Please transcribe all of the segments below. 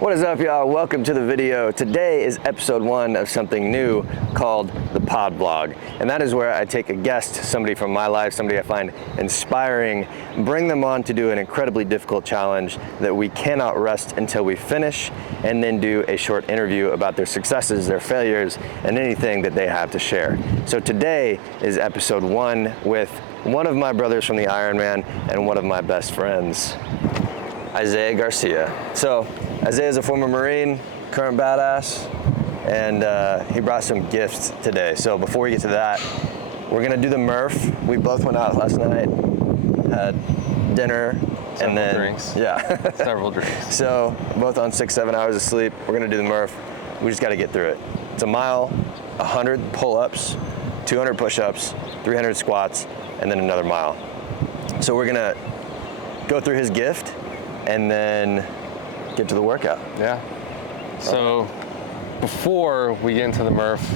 What is up, y'all? Welcome to the video. Today is episode 1 of something new called the podvlog. And that is where I take a guest, somebody from my life, somebody I find inspiring, bring them on to do an incredibly difficult challenge that we cannot rest until we finish, and then do a short interview about their successes, their failures, and anything that they have to share. So today is episode 1 with one of my brothers from the Ironman and one of my best friends, Garcia. So Isaiah is a former Marine, current badass, and he brought some gifts today. So before we get to that, we're gonna do the Murph. We both went out last night, had dinner, and then drinks. Yeah, Several drinks. So both on 6-7 hours of sleep. We're gonna do the Murph. We just gotta get through it. It's a mile, 100 pull-ups, 200 push-ups, 300 squats, and then another mile. So we're gonna go through his gift and then get to the workout. Yeah. So before we get into the Murph,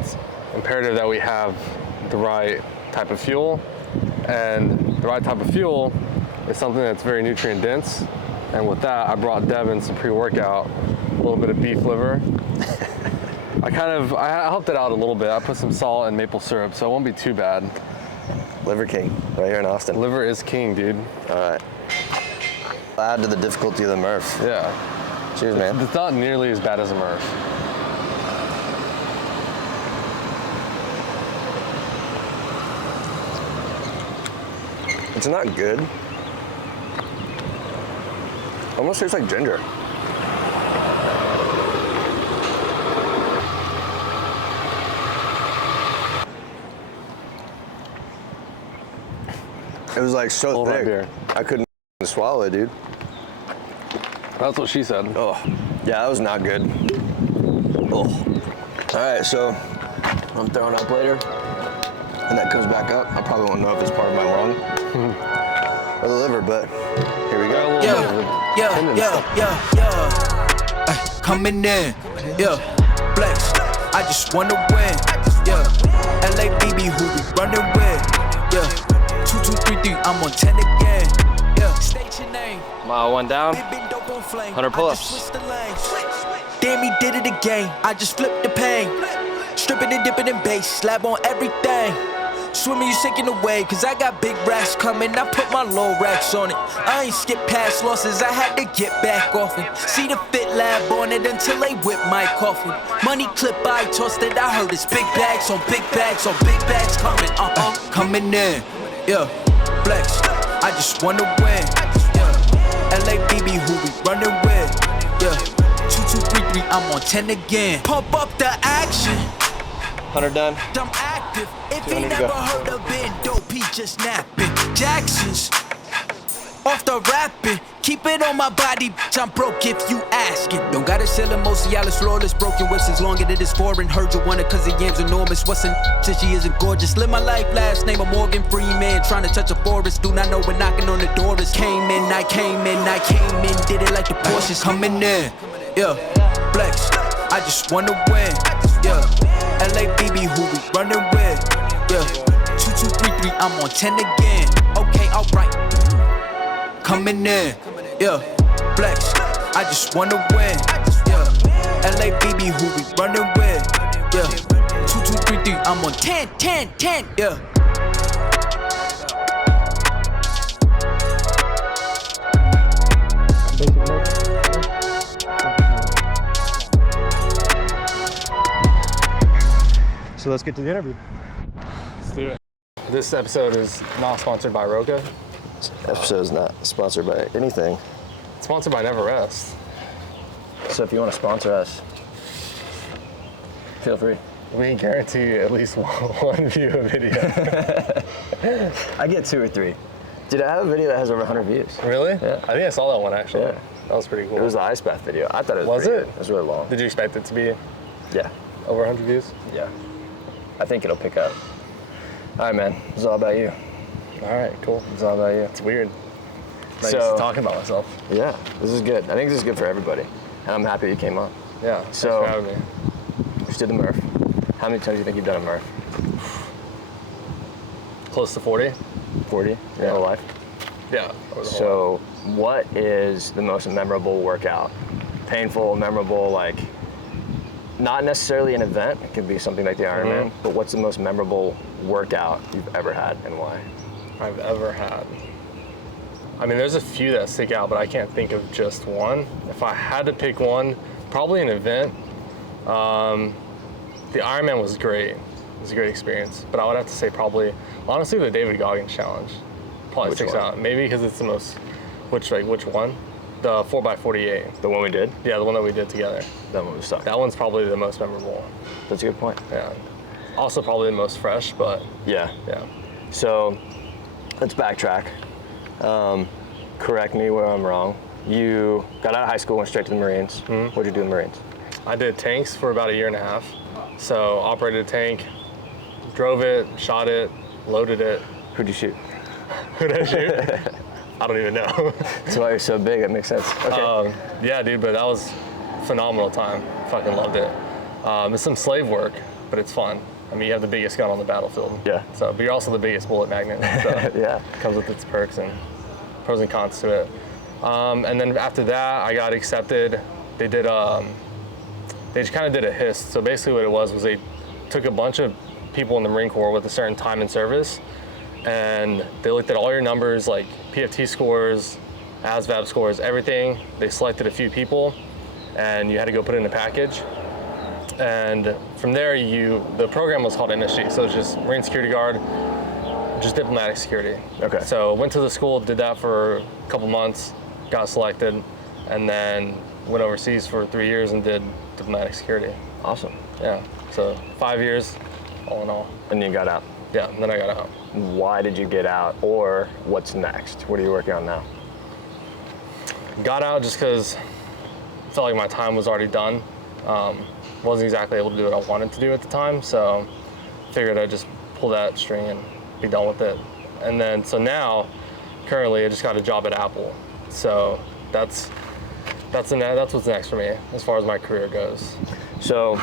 it's imperative that we have the right type of fuel. And the right type of fuel is something that's very nutrient dense. And with that, I brought Devin some pre-workout, a little bit of beef liver. I helped it out a little bit. I put some salt and maple syrup, so it won't be too bad. Liver King, right here in Austin. Liver is king, dude. All right. Add to the difficulty of the Murph. Yeah. Cheers, man. It's not nearly as bad as a Murph. It's not good. Almost tastes like ginger. It was like so thick. Beer. I couldn't swallow it, dude. That's what she said. Oh, yeah, that was not good. Oh. All right, so I'm throwing up later, and that comes back up. I probably won't know if it's part of my lung or the liver, but here we go. Coming in, flex. I just wanna win, LABB, who we running with, 2, 2, 3, 3. I'm on 10 again, State your name. Mile 1 down, 100 pull-ups. Damn, he did it again. I just flipped the pain. Stripping and dipping in bass, slab on everything. Swimming, you sinking away, cause I got big racks coming. I put my low racks on it. I ain't skip past losses, I had to get back off it. See the fit lab on it until they whip my coffin. Money clip, I tossed it, I heard it's big bags on big bags on big bags coming, coming in, flex. I just wanna win, LABB, who we running with, 2, 2, 3, 3. I'm on 10 again. Pump up the action. 100 done. I'm active. If he never heard of being dope, he just napping. Jackson's off the rapping. Keep it on my body, bitch, I'm broke if you asking. Don't gotta sell him, Mosialis, flawless, broken whips as long as it is foreign. Heard you want it cause the yam's enormous. What's in since she isn't gorgeous? Live my life, last name of Morgan Freeman. Trying to touch a forest, do not know when knocking on the door is. Came in, did it like the Porsches. Coming in, flex. I just wanna win, LABB, who we running with, 2, 2, 3, 3. I'm on 10 again. Okay, alright. Coming in, flex. I just wanna win, LABB, who we running with, 2, 2, 3, 3. I'm on 10, 10, 10, So let's get to the interview. Let's do it. This episode is not sponsored by Roca. This episode is not sponsored by anything. It's sponsored by Never Rest. So if you want to sponsor us, feel free. We guarantee at least one view of video. I get 2 or 3. Dude, I have a video that has over 100 views. Really? Yeah. I think I saw that one actually. Yeah. That was pretty cool. It was the ice bath video. I thought it was Was pretty it? good. It was really long. Did you expect it to be Yeah. over 100 views? Yeah. I think it'll pick up. All right, man. It's all about you. All right, cool. It's all about you. It's weird. Like So- talking about myself. Yeah, this is good. I think this is good for everybody. And I'm happy you came on. Yeah, So- thanks for having me. We just did the Murph. How many times do you think you've done a Murph? Close to 40. 40 your whole life? Yeah. So what is the most memorable workout? Painful, memorable, like not necessarily an event. It could be something like the Ironman, but what's the most memorable workout you've ever had and why? I've ever had. I mean, there's a few that stick out, but I can't think of just one. If I had to pick one, probably an event. The Ironman was great. It was a great experience, but I would have to say probably, honestly, the David Goggins challenge probably sticks out. Maybe because it's the most, which one? The 4x48. The one we did? Yeah, the one that we did together. That one was tough. That one's probably the most memorable. That's a good point. Yeah. Also probably the most fresh, but yeah. Yeah. So let's backtrack. Correct me where I'm wrong. You got out of high school, went straight to the Marines. What'd you do in the Marines? I did tanks for about 1.5 years. So operated a tank, drove it, shot it, loaded it. Who'd you shoot? Who'd I shoot? I don't even know. That's why you're so big, it makes sense. Okay. Yeah, dude, but that was a phenomenal time. Fucking loved it. It's some slave work, but it's fun. I mean, you have the biggest gun on the battlefield. Yeah. So, but you're also the biggest bullet magnet. So Yeah. It comes with its perks and pros and cons to it. And then after that, I got accepted. They did, they just kind of did a HIST. So basically what it was they took a bunch of people in the Marine Corps with a certain time in service, and they looked at all your numbers, like PFT scores, ASVAB scores, everything. They selected a few people, and you had to go put in a package. And from there, the program was called MSG, so it's just Marine Security Guard, just diplomatic security. Okay. So went to the school, did that for a couple months, got selected, and then went overseas for 3 years and did diplomatic security. Awesome. Yeah, so 5 years, all in all. And you got out. Yeah, and then I got out. Why did you get out, or what's next? What are you working on now? Got out just because I felt like my time was already done. Wasn't exactly able to do what I wanted to do at the time, so figured I'd just pull that string and be done with it. And then, so now, currently, I just got a job at Apple. So that's what's next for me as far as my career goes. So,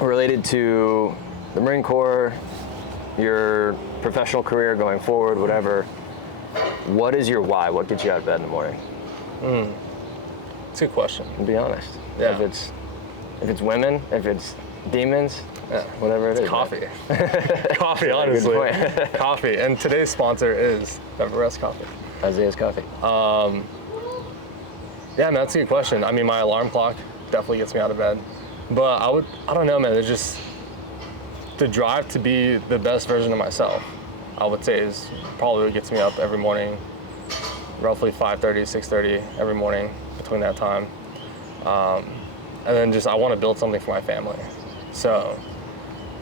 related to the Marine Corps, your professional career going forward, whatever, what is your why? What gets you out of bed in the morning? It's a good question. And be honest. Yeah. If it's women, if it's demons, Yeah. whatever it is. Coffee. Coffee, honestly. Good point. Coffee. And today's sponsor is Beverest Coffee. Isaiah's Coffee. Yeah, man, that's a good question. I mean, my alarm clock definitely gets me out of bed. But I don't know, man. It's just the drive to be the best version of myself, I would say, is probably what gets me up every morning, roughly 5:30, 6:30 every morning between that time. And then just I want to build something for my family. So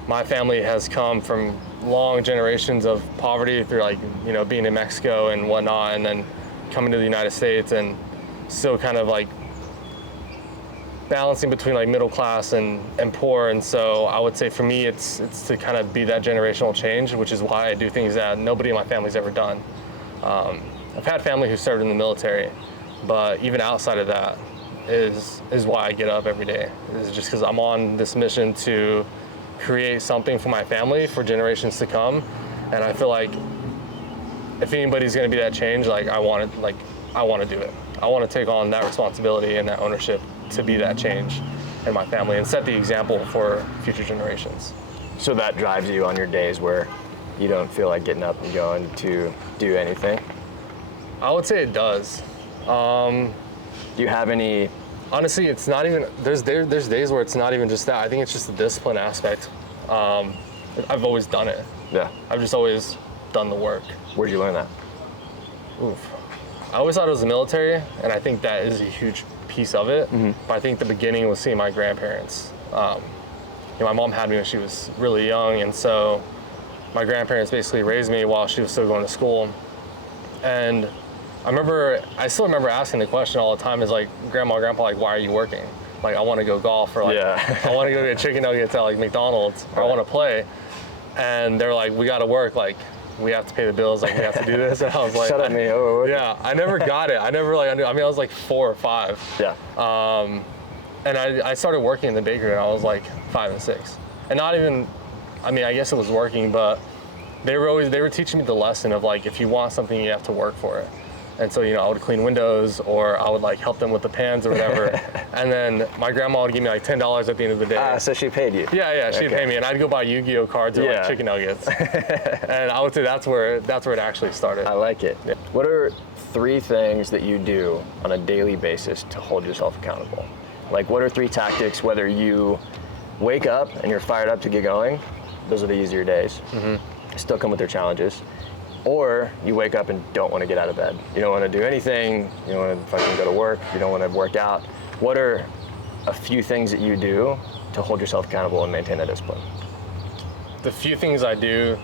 my family has come from long generations of poverty through, like, you know, being in Mexico and whatnot, and then coming to the United States and still kind of like balancing between like middle class and poor. And so I would say for me, it's to kind of be that generational change, which is why I do things that nobody in my family's ever done. I've had family who served in the military, but even outside of that is why I get up every day. It's just because I'm on this mission to create something for my family for generations to come. And I feel like if anybody's gonna be that change, like I want to do it. I want to take on that responsibility and that ownership to be that change in my family and set the example for future generations. So that drives you on your days where you don't feel like getting up and going to do anything? I would say it does. Do you have any? Honestly, it's not even, there's days where it's not even just that. I think it's just the discipline aspect. I've always done it. Yeah. I've just always done the work. Where'd you learn that? Oof. I always thought it was the military, and I think that is a huge piece of it. Mm-hmm. But I think the beginning was seeing my grandparents. My mom had me when she was really young, and so my grandparents basically raised me while she was still going to school. And I still remember asking the question all the time, is like, Grandma, Grandpa, like, why are you working? Like, I want to go golf, or like, I want to go get chicken nuggets at like McDonald's, or I want to play. And they're like, we got to work, like, we have to pay the bills, like, we have to do this. And I was like, shut up, me. Yeah, I never got it. I never like, I mean, I was like 4 or 5. Yeah. And I started working in the bakery when I was like 5 and 6. And not even, I mean, I guess it was working, but they were teaching me the lesson of like, if you want something, you have to work for it. And so, I would clean windows, or I would like help them with the pans or whatever. And then my grandma would give me like $10 at the end of the day. So she paid you? Yeah, she'd pay me, and I'd go buy Yu-Gi-Oh cards or like chicken nuggets. And I would say that's where it actually started. I like it. What are 3 things that you do on a daily basis to hold yourself accountable? Like, what are 3 tactics, whether you wake up and you're fired up to get going, those are the easier days, still come with their challenges, or you wake up and don't want to get out of bed. You don't want to do anything, you don't want to fucking go to work, you don't want to work out. What are a few things that you do to hold yourself accountable and maintain that discipline? The few things I do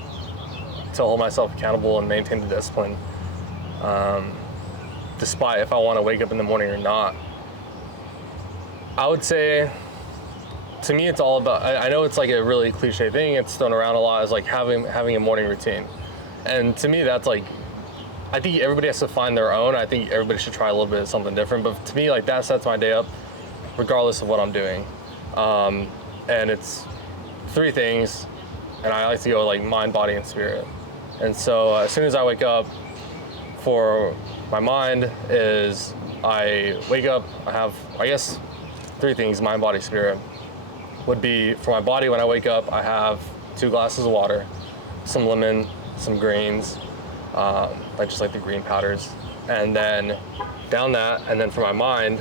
to hold myself accountable and maintain the discipline, despite if I want to wake up in the morning or not, I would say, to me, it's all about, I know it's like a really cliche thing, it's thrown around a lot, is like having a morning routine. And to me, that's like, I think everybody has to find their own. I think everybody should try a little bit of something different. But to me, like, that sets my day up regardless of what I'm doing. And it's 3 things, and I like to go like mind, body, and spirit. And so as soon as I wake up, for my mind is I wake up, I have, I guess, 3 things, mind, body, spirit. Would be, for my body, when I wake up, I have 2 glasses of water, some lemon, some greens, like just like the green powders, and then down that, and then for my mind,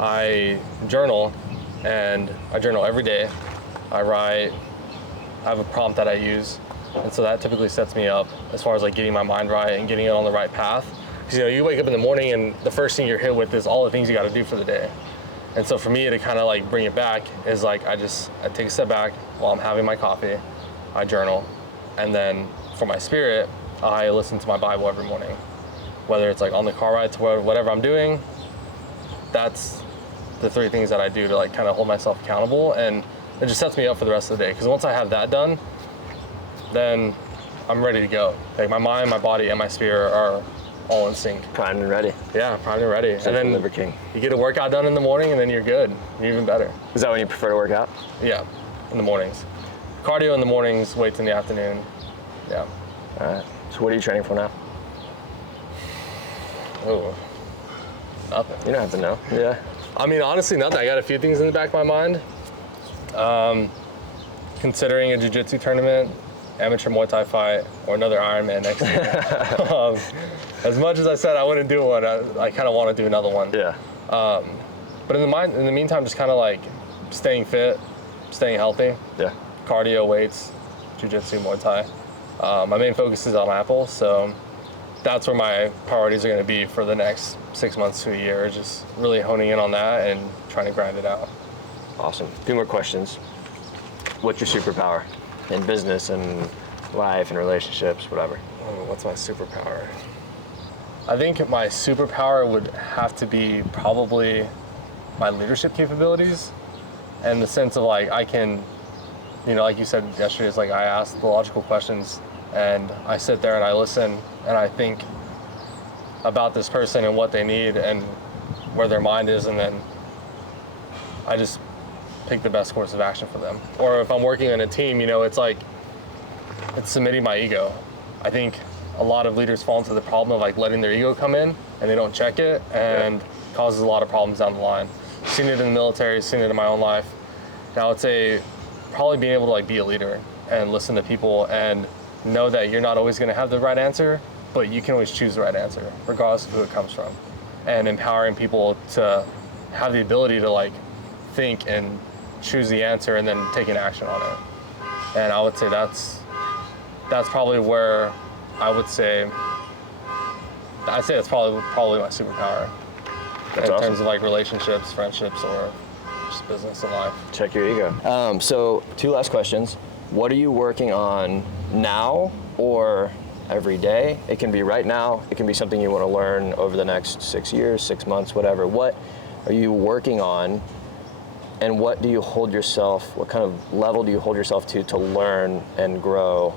I journal, and I journal every day. I write, I have a prompt that I use, and so that typically sets me up as far as like getting my mind right and getting it on the right path. Because you wake up in the morning and the first thing you're hit with is all the things you got to do for the day. And so for me to kind of like bring it back is like I take a step back while I'm having my coffee, I journal, and then for my spirit, I listen to my Bible every morning. Whether it's like on the car ride to whatever I'm doing, that's the 3 things that I do to like kind of hold myself accountable, and it just sets me up for the rest of the day. Because once I have that done, then I'm ready to go. Like my mind, my body, and my spirit are all in sync. Primed and ready. Yeah, primed and ready. Except and then Liver King. You get a workout done in the morning, and then you're good. You're even better. Is that when you prefer to work out? Yeah, in the mornings. Cardio in the mornings, weights in the afternoon. Yeah. All right. So what are you training for now? Oh, nothing. You don't have to know. Yeah. I mean, honestly, nothing. I got a few things in the back of my mind. Considering a jiu-jitsu tournament, amateur Muay Thai fight, or another Ironman next year. As much as I said I wouldn't do one, I kind of want to do another one. Yeah. But in the meantime, just kind of like staying fit, staying healthy. Yeah. Cardio, weights, jiu-jitsu, Muay Thai. My main focus is on Apple, so that's where my priorities are going to be for the next 6 months to a year, just really honing in on that and trying to grind it out. Awesome. A few more questions. What's your superpower in business and life and relationships, whatever? Oh, what's my superpower? I think my superpower would have to be probably my leadership capabilities, and the sense of like I can, like you said yesterday, it's like I ask the logical questions and I sit there and I listen and I think about this person and what they need and where their mind is, and then I just pick the best course of action for them. Or if I'm working in a team, it's like, it's submitting my ego. I think a lot of leaders fall into the problem of like letting their ego come in and they don't check it, and causes a lot of problems down the line. Seen it in the military, seen it in my own life. And I would say probably being able to like be a leader and listen to people and know that you're not always gonna have the right answer, but you can always choose the right answer, regardless of who it comes from. And empowering people to have the ability to like think and choose the answer and then taking action on it. And I would say that's probably where it's probably my superpower. That's in awesome. terms of like relationships, friendships, or just business and life. Check your ego. So 2 last questions. What are you working on now or every day? It can be right now. It can be something you want to learn over the next 6 years, 6 months, whatever. What are you working on, and what kind of level do you hold yourself to learn and grow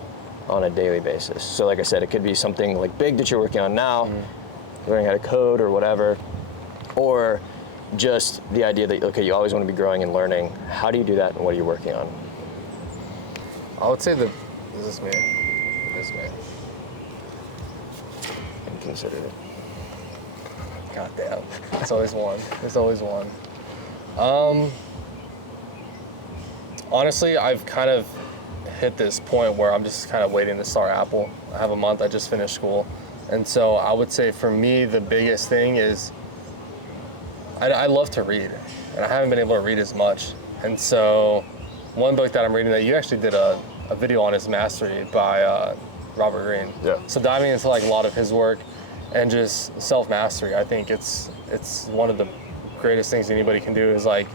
on a daily basis? So like I said, it could be something like big that you're working on now, learning how to code or whatever, or just the idea that, okay, you always want to be growing and learning. How do you do that, and what are you working on? I would say is this me? This me. And consider it. God damn. It's always one. There's always one. Honestly, I've kind of hit this point where I'm just kind of waiting to start Apple. I have a month, I just finished school. And so I would say for me, the biggest thing is I love to read, and I haven't been able to read as much. And so one book that I'm reading that you actually did a video on is Mastery by Robert Greene. Yeah. So diving into like a lot of his work and just self-mastery, I think it's one of the greatest things anybody can do is like,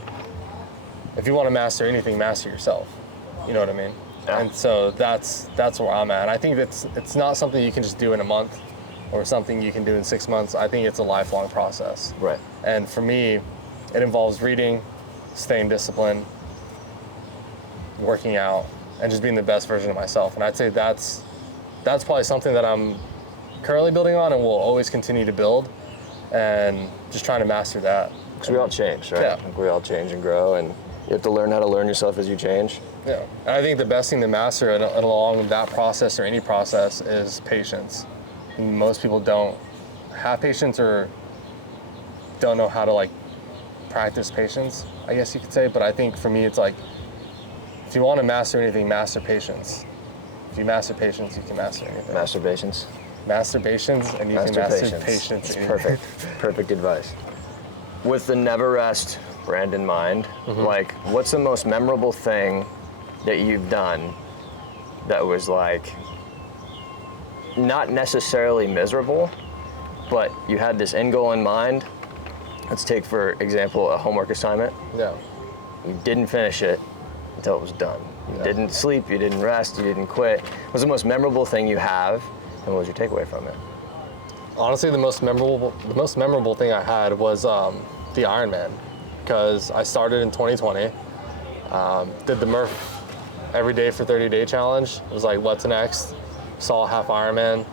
if you want to master anything, master yourself. You know what I mean? Yeah. And so that's where I'm at. And I think it's not something you can just do in a month or something you can do in 6 months. I think it's a lifelong process. Right. And for me, it involves reading, staying disciplined, working out, and just being the best version of myself. And I'd say that's probably something that I'm currently building on and will always continue to build, and just trying to master that. Because we all change, right? Yeah. Like we all change and grow, and you have to learn how to learn yourself as you change. Yeah. And I think the best thing to master along that process or any process is patience. And most people don't have patience or don't know how to like practice patience, I guess you could say. But I think for me, it's like, if you want to master anything, master patience. If you master patience, you can master anything. Masturbations. Master patience, and you can master patience. It's perfect. Perfect advice. With the never rest brand in mind, like, what's the most memorable thing that you've done that was like not necessarily miserable, but you had this end goal in mind? Let's take, for example, a homework assignment. Yeah. You didn't finish it until it was done. You didn't sleep, you didn't rest, you didn't quit. What's the most memorable thing you have, and what was your takeaway from it? Honestly, the most memorable thing I had was the Ironman, because I started in 2020, did the Murph every day for 30-day challenge. It was like, what's next? Saw a half Ironman,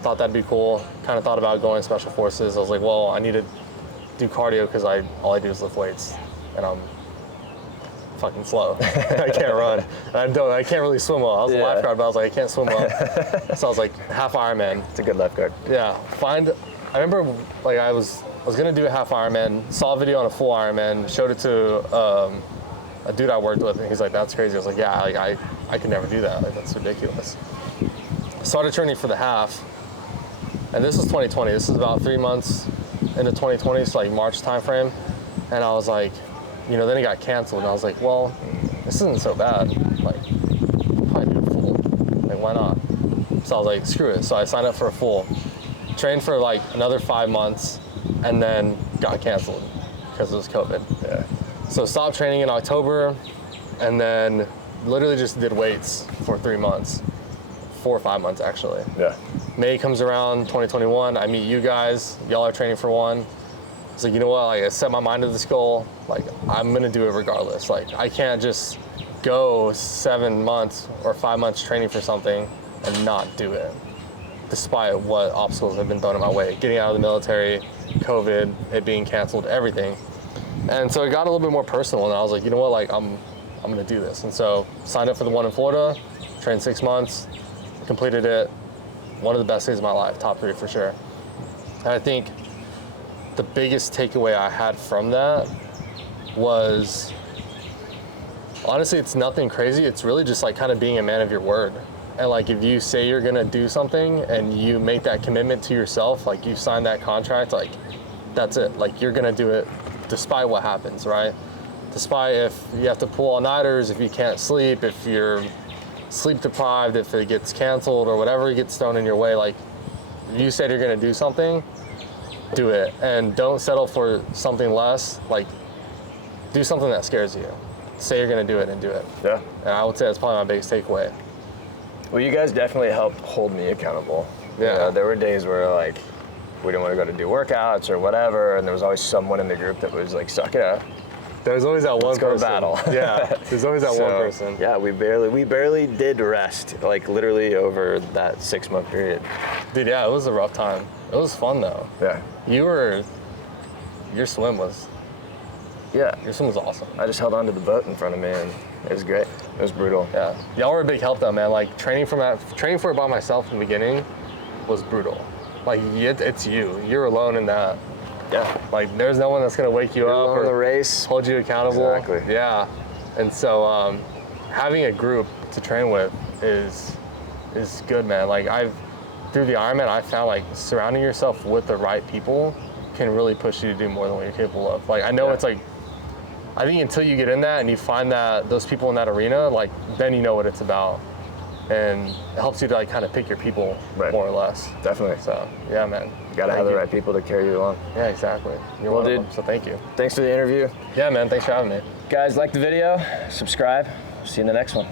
thought that'd be cool. Kind of thought about going Special Forces. I was like, well, I need to do cardio because all I do is lift weights, and I'm fucking slow. I can't run. And I can't really swim well. I was a lifeguard, but I was like, I can't swim well. So I was like, half Ironman. It's a good lifeguard. Yeah. I remember like I was gonna do a half Ironman, saw a video on a full Ironman, showed it to a dude I worked with, and he's like, that's crazy. I was like, yeah, like I could never do that. Like, that's ridiculous. Started training for the half, and this was 2020. This is about 3 months into 2020, so like March timeframe. And I was like, you know, then it got canceled, and I was like, well, this isn't so bad. Like, probably do a full. Like, why not? So I was like, screw it. So I signed up for a full. Trained for like another 5 months, and then got canceled because it was COVID. Yeah. So stopped training in October, and then literally just did weights for 3 months. 4 or 5 months, actually. Yeah. May comes around, 2021, I meet you guys. Y'all are training for one. It's like, you know what, like, I set my mind to this goal. Like, I'm gonna do it regardless. Like, I can't just go 7 months or 5 months training for something and not do it, despite what obstacles have been thrown in my way. Getting out of the military, COVID, it being canceled, everything. And so it got a little bit more personal, and I was like, you know what, like, I'm gonna do this. And so signed up for the one in Florida, trained 6 months, completed it. One of the best days of my life, top 3 for sure. And I think the biggest takeaway I had from that was, honestly, it's nothing crazy. It's really just like kind of being a man of your word. And like, if you say you're gonna do something and you make that commitment to yourself, like you sign that contract, like that's it. Like, you're gonna do it despite what happens, right? Despite if you have to pull all-nighters, if you can't sleep, if you're sleep deprived, if it gets canceled or whatever gets thrown in your way, like, you said you're gonna do something, do it. And don't settle for something less. Like, do something that scares you. Say you're gonna do it and do it. Yeah. And I would say that's probably my biggest takeaway. Well, you guys definitely helped hold me accountable. Yeah. You know, there were days where like we didn't want to go to do workouts or whatever, and there was always someone in the group that was like, suck it up. There's always that one Let's go to person. battle. Yeah, there's always that one person. Yeah, we barely did rest, like literally over that 6 month period. Dude, yeah, it was a rough time. It was fun though. Yeah. Your swim was awesome. I just held onto the boat in front of me, and it was great. It was brutal. Yeah, y'all were a big help though, man. Like, training for it by myself in the beginning was brutal. Like, it's you. You're alone in that. Yeah. Like there's no one that's gonna wake you up on or the race. hold you accountable. Exactly. Yeah. And so having a group to train with is good, man. Like through the Ironman, I found like surrounding yourself with the right people can really push you to do more than what you're capable of. Like I know it's like, I think until you get in that and you find that those people in that arena, like then you know what it's about. And it helps you to like kind of pick your people more or less. Definitely. So yeah, man. You gotta have the right people to carry you along. Yeah, exactly. You're Well, one dude, of them, so thank you. Thanks for the interview. Yeah, man, thanks for having me. Guys, like the video, subscribe. See you in the next one.